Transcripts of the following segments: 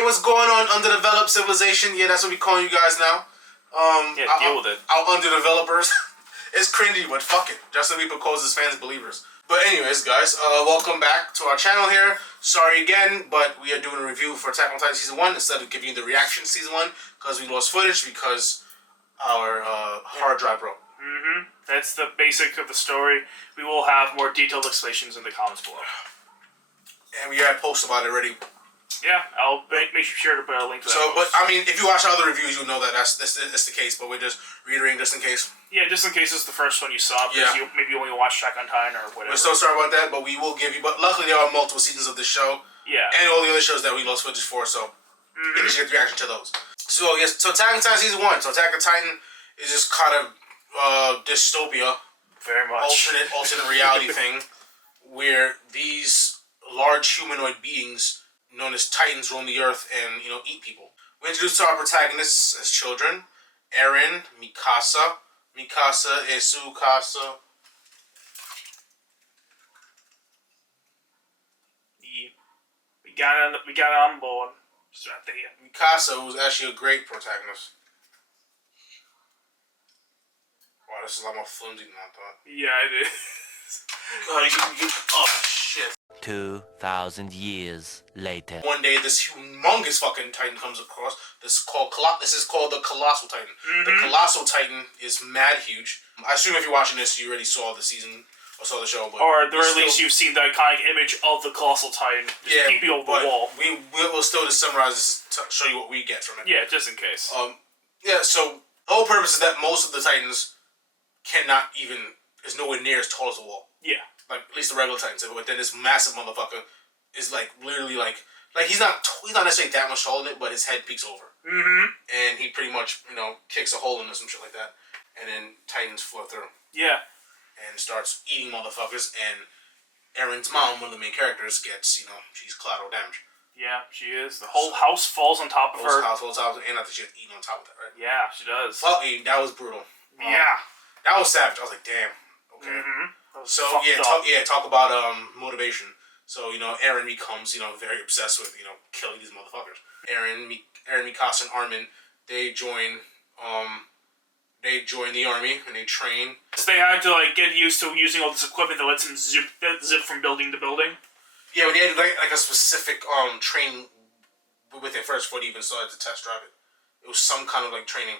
Hey, what's going on, underdeveloped civilization? Yeah, that's what we calling you guys now. Deal with it. Our underdevelopers. It's cringy, but fuck it. Justin Bieber calls his fans believers. But anyways, guys, welcome back to our channel here. Sorry again, but we are doing a review for Attack on Titan Season 1 instead of giving you the reaction to Season 1 because we lost footage because our hard drive broke. That's the basic of the story. We will have more detailed explanations in the comments below. And we had posts about it already. Yeah, I'll make sure to put a link to that. So, but I mean, if you watch other reviews, you'll know that that's the case. But we're just reiterating just in case. Yeah, just in case it's the first one you saw, because you maybe only watched Attack on Titan or whatever. We're so sorry about that, but we will give you. But luckily, there are multiple seasons of this show. Yeah. And all the other shows that we lost footage for, so you should get the reaction to those. So yes, so Attack on Titan Season 1. So Attack on Titan is just kind of dystopia. Very much. Alternate reality thing, where these large humanoid beings known as Titans roam the earth and, eat people. We introduce our protagonists as children. Eren, Mikasa, Isukasa. Yeah. We got it on board. Just right there. Mikasa was actually a great protagonist. Wow, this is a lot more flimsy than I thought. Yeah, it is. Oh, shit. 2,000 years later. One day, this humongous fucking Titan comes across. This is called the Colossal Titan. The Colossal Titan is mad huge. I assume if you're watching this, you already saw the season or saw the show, but or at the very least, you've seen the iconic image of the Colossal Titan just peeping over the wall. We will still just summarize this to show you what we get from it. Yeah, just in case. So the whole purpose is that most of the Titans cannot even is nowhere near as tall as a wall. Yeah. Like, at least the regular Titans, but then this massive motherfucker is like literally like he's not necessarily that much taller than it, but his head peeks over. And he pretty much kicks a hole in it, some shit like that, and then Titans flow through. Yeah. And starts eating motherfuckers, and Eren's mom, one of the main characters, gets she's collateral damage. Yeah, she is. The whole house falls on top of her. And I think she gets eaten on top of that, right? Yeah, she does. Well, that was brutal. Yeah. That was savage. I was like, damn. Okay. So talk about motivation. So Eren becomes very obsessed with killing these motherfuckers. Eren, Mikasa, and Armin, they join the army and they train. So they had to get used to using all this equipment that lets them zip from building to building. Yeah, but they had like a specific training with it first before they even started to test drive it. It was some kind of training.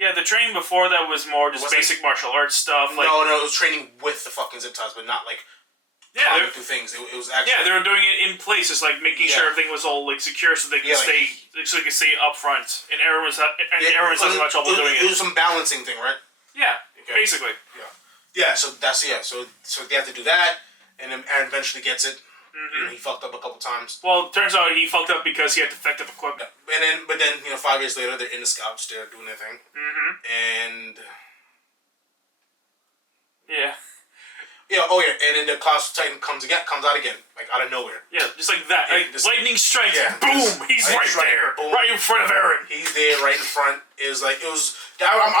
Yeah, the training before that was more just basic martial arts stuff. No, it was training with the fucking zip ties, but not climbing through things. It was actually. Yeah, they were doing it in places, making sure everything was all secure, so they could stay up front. And Eren was having much trouble doing it. It was some balancing thing, right? Yeah, basically. Yeah. So that's So they have to do that, and then Eren eventually gets it. He fucked up a couple times. Well, it turns out he fucked up because he had defective equipment. But then 5 years later, they're in the scouts. They're doing their thing. And yeah. And then the Colossal Titan comes out again, out of nowhere. Yeah, just like that. Lightning strikes. Yeah, boom! He's right there, right in front of Eren. He's there, right in front. I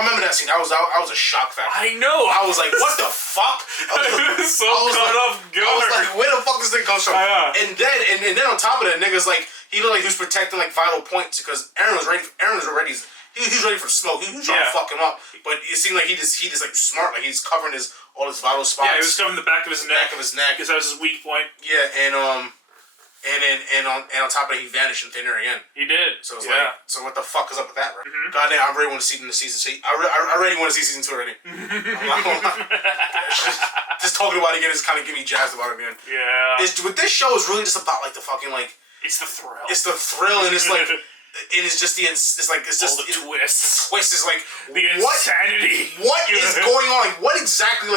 remember that scene. I was a shock factor. I know. I was like, what the fuck? I was so caught off guard. I was like, where the fuck this thing comes from? And then on top of that, niggas he looked like he was protecting vital points because Eren was ready. He's ready for smoke. He was trying to fuck him up, but it seemed like he just smart. He's covering all his vital spots. Yeah, he was covering the back of his neck. Because that was his weak point. Yeah, and on top of it, he vanished in thin air again. He did. So it's so what the fuck is up with that, right? God damn, I really want to see the season. I already want to see season 2 already. Just talking about it again is kind of getting me jazzed about it, man. Yeah. With this show is really just about the fucking It's the thrill. It's the thrill, and it's it is just the twists. The twist is the insanity. What is going on? What exactly?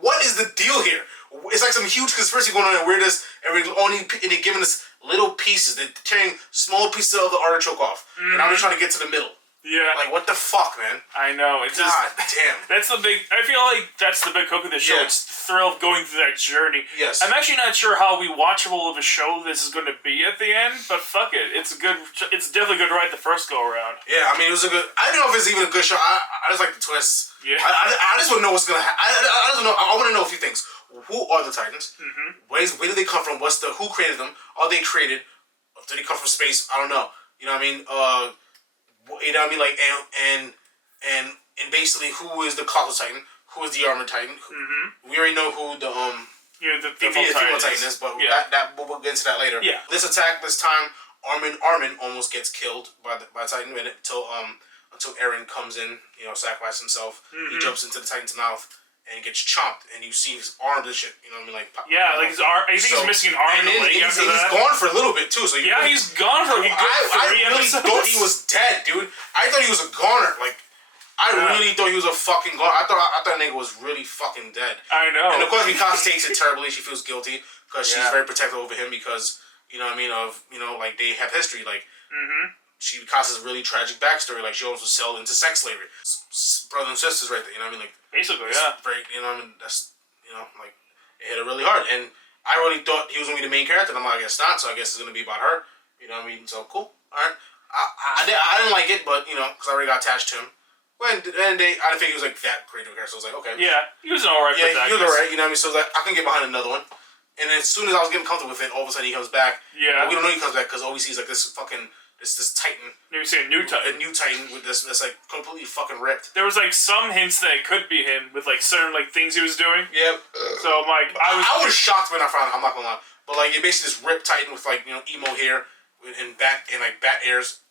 What is the deal here? It's some huge conspiracy going on, and they're giving us little pieces. They're tearing small pieces of the artichoke off, and I'm just trying to get to the middle. Yeah. What the fuck, man? I know. It's God damn. That's the big. I feel like that's the big hook of the show. Yeah. It's the thrill of going through that journey. Yes. I'm actually not sure how watchable of a show this is going to be at the end, but fuck it. It's good. It's definitely good to write the first go around. Yeah, it was a good. I don't know if it's even a good show. I just like the twists. Yeah. I just want to know what's gonna happen. I don't know. I want to know a few things. Who are the Titans? Where do they come from? Who created them? Are they created Did he come from space? I don't know. You know what I mean? You know what I mean? Like, and basically, who is the Colossal Titan? Who is the Armored Titan? Mm-hmm. We already know who the the female Titan is, but that we'll get into that later. Yeah. This attack, this time, Armin almost gets killed by Titan until Eren comes in, sacrifices himself. He jumps into the Titan's mouth and gets chopped, and you see his arms and shit. You know what I mean? Like his arm. I think he's missing an arm and a leg. He's gone for a little bit too. So he's gone for. I really thought he was dead, dude. I thought he was a goner. Like, I really thought he was a fucking goner. I thought that nigga was really fucking dead. I know. And of course, Mikasa takes it terribly. She feels guilty because she's very protective over him because. You know what I mean? Like they have history. Like, Mikasa's a really tragic backstory. Like, she almost was sold into sex slavery. Brothers and sisters, right there. You know what I mean? Like, basically, yeah. Very, you know what I mean? That's, like, it hit her really hard. And I really thought he was gonna be the main character. And I'm like, I guess not. So I guess it's gonna be about her. You know what I mean? So cool. All right. I didn't like it, but because I already got attached to him. But at the end of the day, I didn't think he was like that great of a character. So I was like, okay. Yeah, he was alright. Yeah, he was alright. You know what I mean? So I was like, I can get behind another one. And then as soon as I was getting comfortable with it, all of a sudden he comes back. Yeah. But we don't know he comes back because all we see is like this fucking this Titan. Maybe say a new Titan. A new Titan with this like completely fucking ripped. There was like some hints that it could be him with like certain like things he was doing. Yep. So like I was shocked when I found it. I'm not gonna lie. But like it basically this ripped Titan with like emo hair and bat ears.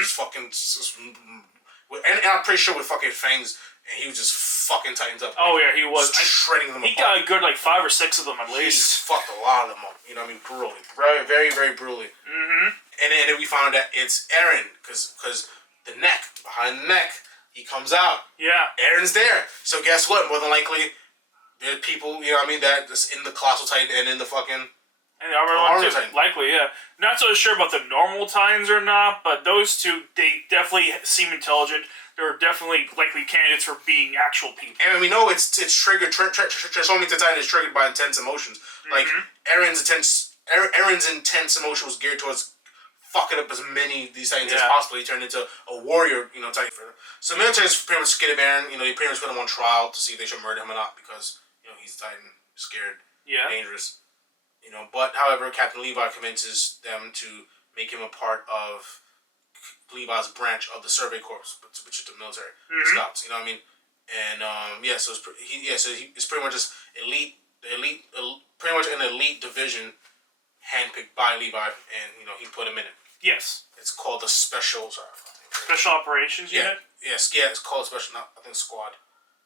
Just fucking. And I'm pretty sure with fucking fangs. And he was just fucking Titans up. Oh yeah, he was shredding them. He got a good like 5 or 6 of them at least. He's fucked a lot of them up. You know what I mean? Brutally, very, very, very brutally. And then we found out it's Eren because the neck behind the neck he comes out. Yeah, Eren's there. So guess what? More than likely, there are people you know what I mean that's in the Colossal Titan and in the fucking. And the Armor Titan. Likely, yeah. Not so sure about the normal Titans or not, but those two they definitely seem intelligent. They're definitely likely candidates for being actual people. And we know it's triggered. Transforming into Titan is triggered by intense emotions. Like Eren's intense emotion was geared towards fucking up as many of these Titans as possible. He turned into a warrior, Titan. So military is pretty much scared of Eren. They pretty much put him on trial to see if they should murder him or not because he's a Titan, scared, dangerous. But however, Captain Levi convinces them to make him a part of Levi's branch of the Survey Corps, which is the military scouts. You know what I mean? And so it's pretty much just pretty much an elite division, handpicked by Levi, and he put him in it. Yes. It's called the Special Operations Unit. Yes, it's called Special. I think Squad.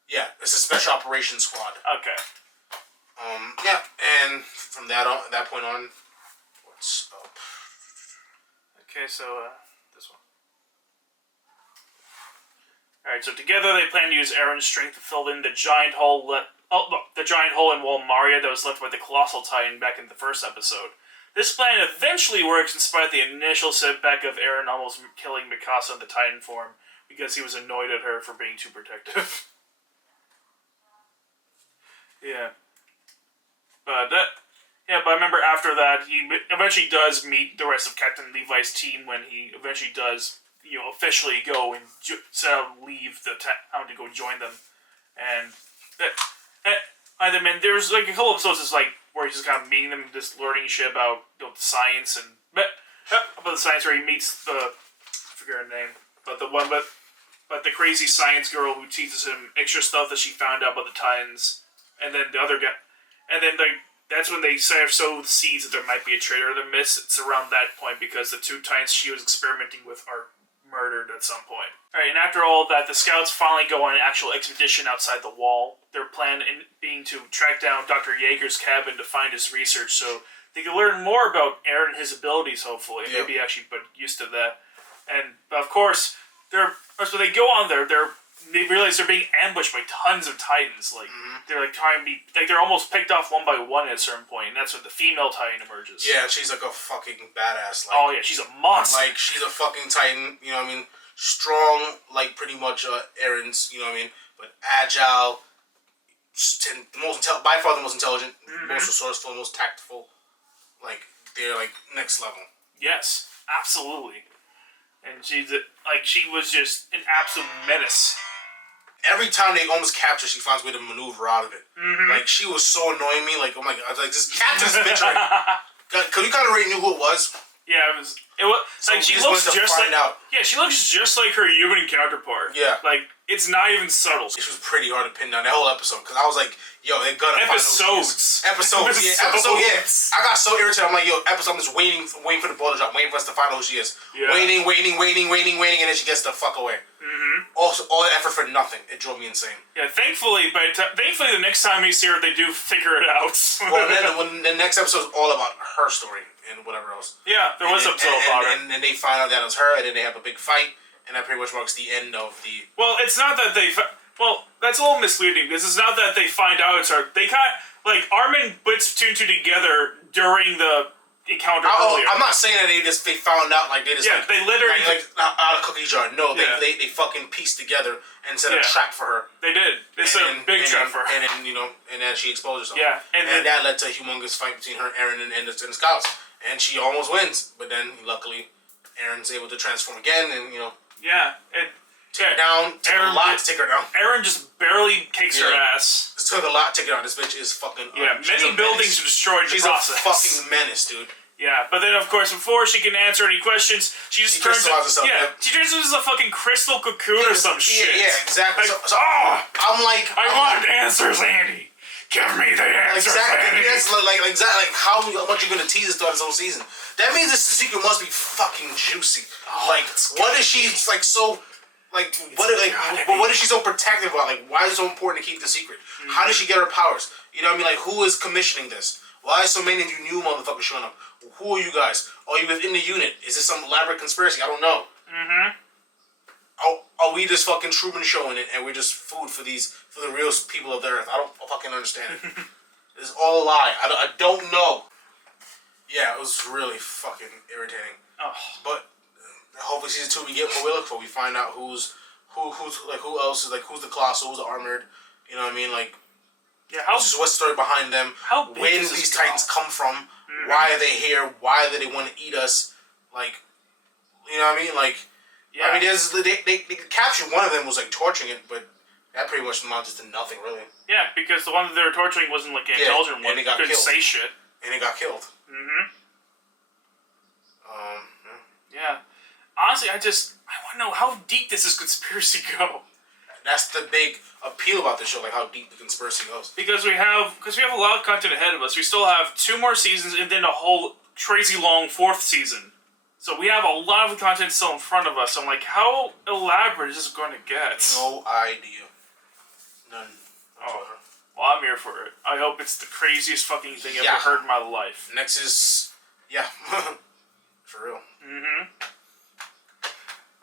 Yeah, it's a Special Operations Squad. Okay. And from that point on, what's up? Okay, so this one. Alright, so together they plan to use Eren's strength to fill in the giant hole in Wall Maria that was left by the Colossal Titan back in the first episode. This plan eventually works in spite of the initial setback of Eren almost killing Mikasa in the Titan form because he was annoyed at her for being too protective. Yeah. But I remember after that, he eventually does meet the rest of Captain Levi's team when he eventually does, officially go and set out leave the town to go join them. And there's like a couple episodes that's like where he's just kind of meeting them, just learning shit about the science and about the science where he meets I forget her name, but the crazy science girl who teaches him extra stuff that she found out about the Titans, and then the other guy. And then that's when they sow the seeds that there might be a traitor in the midst. It's around that point because the 2 Titans she was experimenting with are murdered at some point. Alright, and after all that, the scouts finally go on an actual expedition outside the wall. Their plan being to track down Dr. Yeager's cabin to find his research so they can learn more about Eren and his abilities, hopefully. Yeah. Maybe actually but used to that. And, of course, so they go on there, they realize they're being ambushed by tons of Titans. Like they're like trying to be like they're almost picked off one by one at a certain point, and that's when the female Titan emerges. Yeah, she's like a fucking badass. Like, oh yeah, she's a monster. Like she's a fucking Titan. You know what I mean? Strong, like pretty much Eren's. You know what I mean? But agile, by far the most intelligent, most resourceful, most tactful. Like they're like next level. Yes, absolutely. And she was just an absolute menace. Every time they almost capture, she finds a way to maneuver out of it. Like, she was so annoying me. Like, oh my god, like, just capture this bitch. Because we kind of already knew who it was. Yeah, it was So like we she just looks wanted to just find like out. yeah, she looks just like her human counterpart. Yeah. Like it's not even subtle. She was pretty hard to pin down that whole episode because I was like, "Yo, they're gonna find Episodes. Episodes, yeah, episode, yeah." I got so irritated. I'm like, "Yo, episode, I'm just waiting for the ball to drop, waiting for us to find out who she is. Yeah. Waiting, and then she gets the fuck away. Mm-hmm. Also, all the effort for nothing. It drove me insane. Yeah, thankfully, thankfully, the next time we see her, they do figure it out. Well, then when the next episode is all about her story and whatever else. Yeah, there was an episode about her. And they find out that it was her, and then they have a big fight, and that pretty much marks the end of the. Well, it's not that they. Well, that's a little misleading because it's not that they find out it's her. They like Armin puts two and two together during the encounter earlier. I'm not saying that they found out like they just they literally like out of cookie jar. No, Yeah. they fucking pieced together and set a trap for her. They did. They set a big trap for her. And then and then she exposed herself. Yeah, and that led to a humongous fight between her, Eren, and the scouts. And she almost wins, but then luckily, Eren's able to transform again, and Yeah, and take her down. Took a lot to take her down. Eren just barely kicks her ass. It took a lot to take her down. This bitch is fucking. Many buildings are destroyed in the process. She's a fucking menace, dude. Yeah, but then of course before she can answer any questions, she turns into herself. Yeah, she turns into a fucking crystal cocoon or some shit. Yeah, exactly. Like, I'm like, I want answers, Andy. Give me the answers. Exactly. That's exactly how much you're gonna tease us throughout this whole season. That means this secret must be fucking juicy. What is she like so? What is she so protective about? Like, why is it so important to keep the secret? Mm-hmm. How did she get her powers? You know what I mean? Like, who is commissioning this? Why is so many of you new motherfuckers showing up? Who are you guys? Are you within the unit? Is this some elaborate conspiracy? I don't know. Mm-hmm. Are we just fucking Truman showing it, and we're just food for the real people of the earth? I don't fucking understand it. It's all a lie. I don't know. Yeah, it was really fucking irritating. Oh. But hopefully season 2 we get what we look for. We find out who's who else is who's the Colossal, who's the Armored. You know what I mean? Like, yeah, what's the story behind them? When these Titans come from? Mm-hmm. Why are they here? Why do they want to eat us? Like, you know what I mean? Like, yeah. I mean, they captured one of them was torturing it, but that pretty much amounted to nothing really. Yeah, because the one that they were torturing wasn't an intelligent one. And it got couldn't killed. Say shit. And it got killed. Mm-hmm. Yeah. Honestly, I want to know how deep does this conspiracy go? That's the big appeal about the show, like how deep the conspiracy goes. Because we have a lot of content ahead of us. We still have 2 more seasons and then a whole crazy long 4th season. So we have a lot of content still in front of us. I'm like, how elaborate is this going to get? No idea. None. Oh. Well, I'm here for it. I hope it's the craziest fucking thing I've ever heard in my life. Next is... Yeah. For real. Mm-hmm.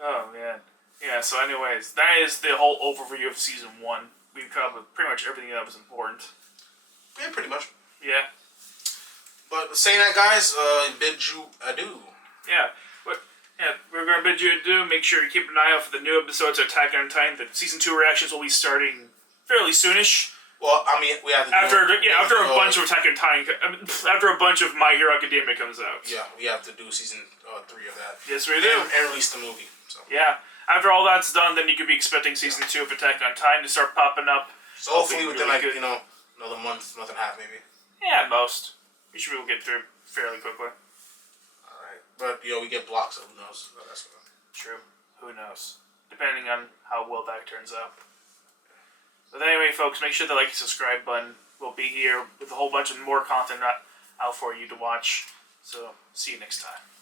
Oh, man. Yeah, so anyways, that is the whole overview of Season 1. We've covered pretty much everything that was important. Yeah, pretty much. Yeah. But saying that, guys, bid you adieu. Yeah. We're going to bid you adieu. Make sure you keep an eye out for the new episodes of Attack on Titan. The Season 2 reactions will be starting fairly soonish. Well, I mean, we have to after a bunch of Attack on Titan, after a bunch of My Hero Academia comes out. Yeah, we have to do Season 3 of that. Yes, we do. And release the movie. So. Yeah. After all that's done, then you could be expecting Season 2 of Attack on Titan to start popping up. So hopefully within another month and a half maybe. Yeah, at most. We should be able to get through fairly quickly. Alright. But, we get blocks, so who knows? True. Who knows? Depending on how well that turns out. But anyway, folks, make sure to like and subscribe button. We'll be here with a whole bunch of more content out for you to watch. So, see you next time.